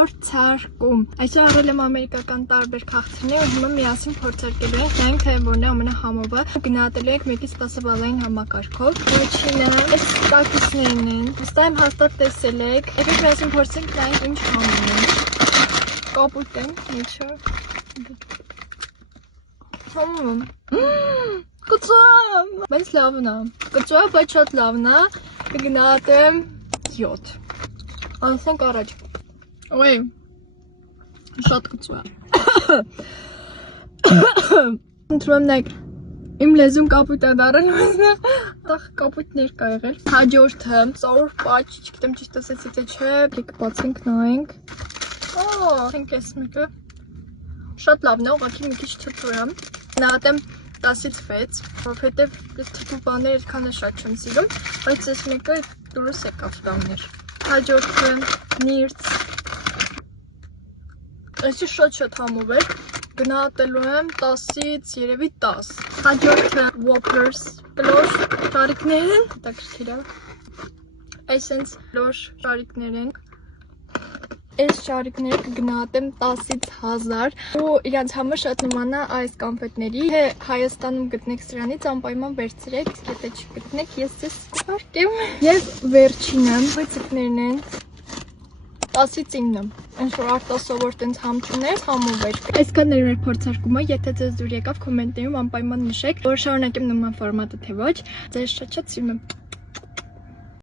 Փորձարկում։ Այսօր առել եմ ամերիկական տարբեր քաղցրներ ու հիմա միասին փորձարկելու ենք, նայենք թե որն է ամենահամովը։ Գնահատելու ենք 1-ից 10 բալային համակարգով։ Առաջինը այս տակուցներն են։ Վստահ եմ հաստատ տեսել եք։ Եկեք միասին փորձենք նայենք ինչ համով է։ Կապույտ են, ինչը։ Համով։ Կծում։ Բայց լավն է։ Կծում, բայց շատ լավն է։ Կգնահատեմ 7։ Անցնենք առաջ։ Ոյ։ Շատ կծում է։ Ընտրում եմ նայեք։ Իմ լեզուն կապույտ է դառել, այստեղ կապույտներ կա եղել։ Հաջորդը սովոր պաչ, չգիտեմ ճիշտ ասեցի թե չէ, եկեք բացենք նայենք։ Ենք այս մեկը։ Շատ լավն է, ուղղակի մի քիչ թթու է։ Գնահատեմ 10-ից 6, որովհետև ես թթու բաներ այդքան շատ չեմ սիրում, բայց այս մեկը դուրս եկավ կամներ։ Հաջորդը նիրց։ Այսի շատ համով էր, գնահատելու եմ 10-ից երևի 10։ Հաջորդը Whoppers կլոր շարիկներ են, հետաքրքիր է։ Այսենց կլոր շարիկներ են։ Այս շարիկները կգնահատեմ 10-ից 1000 ու իրանց համը շատ նման է այս կամպետների։ Թե Հայաստանում գտնեք սրանից անպայման վերցրեք, եթե չգտնեք, ես ձեզ կուղարկեմ։ Եվ վերջինը բույցիկներն են 10-ից 9։ Ինչ որ արտասովոր տենց համ չուներ, համով էր։ Այսքան էր մեր փորձարկումը, եթե ձեզ դուր եկավ կոմենտներում անպայման նշեք, որ շարունակեմ նման ֆորմատը թե ոչ։ Ձեզ շատ սիրում եմ։